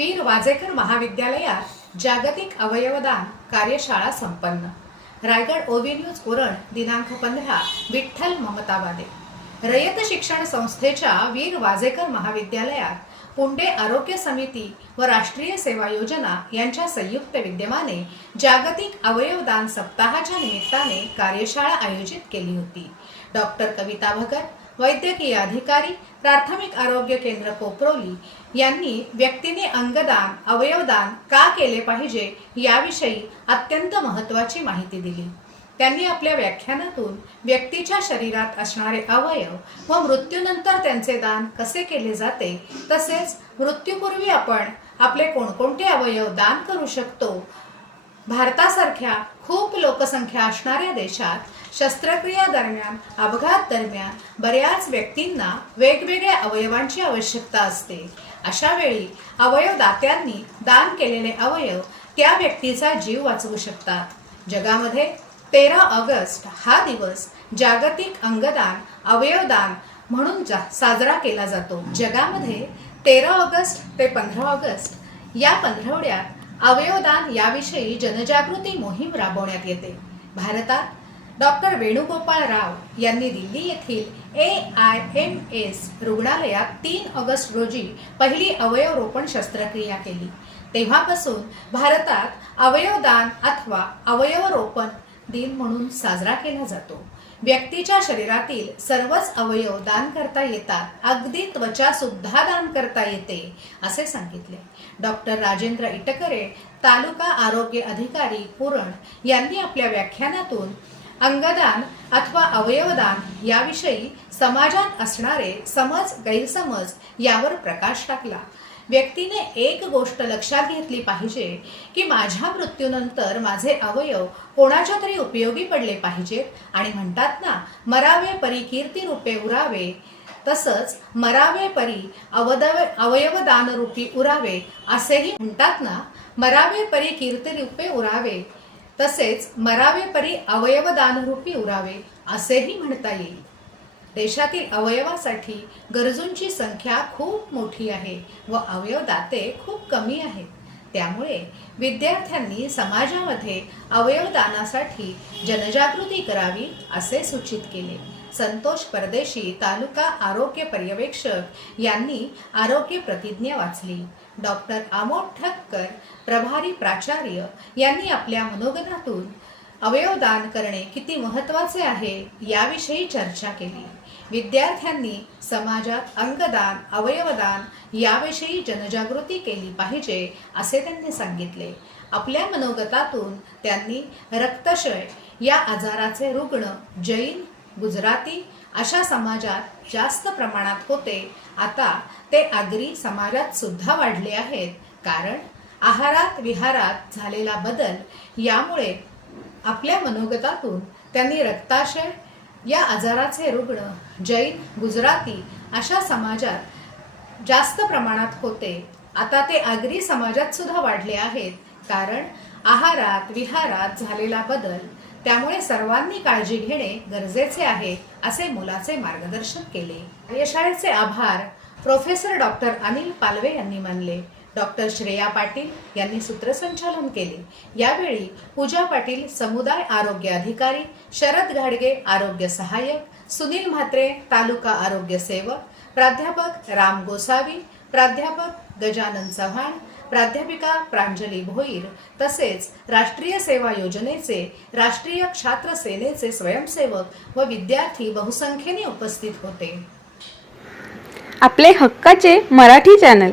वीर वाजेकर महाविद्यालयात जागतिक अवयवदान कार्यशाळा संपन्न. रायगड ओबी न्यूज उरण दिनांक पंधरा विठ्ठल ममतावादे रयत शिक्षण संस्थेच्या वीर वाजेकर महाविद्यालयात पुंडे आरोग्य समिती व राष्ट्रीय सेवा योजना यांच्या संयुक्त विद्यमाने जागतिक अवयवदान सप्ताहाच्या निमित्ताने कार्यशाळा आयोजित केली होती. डॉक्टर कविता भगत वैद्यकीय अधिकारी प्राथमिक आरोग्य केंद्र कोपरोली यांनी व्यक्तीने अंगदान अवयवदान का केले पाहिजे याविषयी अत्यंत महत्त्वाची माहिती दिली. त्यांनी आपल्या व्याख्यानातून व्यक्तीच्या शरीरात असणारे अवयव व मृत्यूनंतर त्यांचे दान कसे केले जाते तसेच मृत्यूपूर्वी आपण आपले कोणकोणते अवयव दान करू शकतो भारतासारख्या खूप लोकसंख्या असणाऱ्या देशात शस्त्रक्रिया दरम्यान अपघात दरम्यान बऱ्याच व्यक्तींना वेगवेगळ्या अवयवांची आवश्यकता असते. अशा वेळी अवयवदात्यांनी दान केलेले अवयव त्या व्यक्तीचा जीव वाचवू शकतात. जगामध्ये तेरा ऑगस्ट हा दिवस जागतिक अंगदान अवयवदान म्हणून जा साजरा केला जातो. जगामध्ये तेरा ऑगस्ट ते पंधरा ऑगस्ट या पंधरवड्यात अवयवदान याविषयी जनजागृती मोहीम राबवण्यात येते. भारतात डॉक्टर वेणुगोपाळ राव यांनी दिल्ली येथील ए आय एम एस रुग्णालयात तीन ऑगस्ट रोजी पहिली अवयवरोपण शस्त्रक्रिया केली. तेव्हापासून भारतात अवयवदान अथवा अवयवरोपण दिन म्हणून साजरा केला जातो. व्यक्तीच्या शरीरातील सर्वच अवयव दान करता येतात. अगदी त्वचा सुद्धा दान करता येते असे सांगितले. डॉक्टर राजेंद्र इटकरे तालुका आरोग्य अधिकारी पुरण यांनी आपल्या व्याख्यानातून अंगदान अथवा अवयवदान याविषयी समाजात असणारे समज गैरसमज यावर प्रकाश टाकला. व्यक्तीने एक गोष्ट लक्षात घेतली पाहिजे की माझ्या मृत्यूनंतर माझे अवयव कोणाच्या तरी उपयोगी पडले पाहिजेत? आणि म्हणतात ना मरावे परी कीर्ती रूपे उरावे. तसंच मरावे परी अवदव अवयवदान रूपी उरावे असेही म्हणतात ना मरावे परी कीर्ती रूपे उरावे. तसेच मरावे परी अवयवदान रूपी उरावे असेही म्हणता येईल. देशातील अवयवासाठी गरजूंची संख्या खूप मोठी आहे व अवयवदाते खूप कमी आहेत. त्यामुळे विद्यार्थ्यांनी समाजामध्ये अवयवदानासाठी जनजागृती करावी असे सूचित केले. संतोष परदेशी तालुका आरोग्य पर्यवेक्षक यांनी आरोग्य प्रतिज्ञा वाचली. डॉक्टर आमोद ठक्कर प्रभारी प्राचार्य यांनी आपल्या मनोगतातून अवयवदान करणे किती महत्त्वाचे आहे याविषयी चर्चा केली. विद्यार्थ्यांनी समाजात अंगदान अवयवदान याविषयी जनजागृती केली पाहिजे असे त्यांनी सांगितले. आपल्या मनोगतातून त्यांनी रक्तक्षय या आजाराचे रुग्ण जैन गुजराती अशा समाजात जास्त प्रमाणात होते. आता ते आगरी समाजात सुद्धा वाढले आहेत. कारण आहारात विहारात झालेला बदल यामुळे आपल्या मनोगतातून त्यांनी रक्ताशय या आजाराचे रुग्ण जैन गुजराती अशा समाजात जास्त प्रमाणात होते. आता ते आगरी समाजात सुद्धा वाढले आहेत. कारण आहारात विहारात झालेला बदल त्यामुळे सर्वांनी काळजी घेणे गरजेचे आहे असे मुलाचे मार्गदर्शन केले. कार्यशाळेचे आभार प्रोफेसर डॉक्टर अनिल पालवे यांनी मानले. डॉक्टर श्रेया पाटील यांनी सूत्रसंचालन केले. यावेळी पूजा पाटील समुदाय आरोग्य अधिकारी शरद घाडगे आरोग्य सहाय्यक सुनील म्हात्रे तालुका आरोग्य सेवक प्राध्यापक राम गोसावी प्राध्यापक गजानन चव्हाण प्राध्यापिका प्रांजली भोईर तसेच राष्ट्रीय सेवा योजनेचे राष्ट्रीय छात्र सेनेचे स्वयंसेवक व विद्यार्थी बहुसंख्येने उपस्थित होते. आपले हक्काचे मराठी चॅनल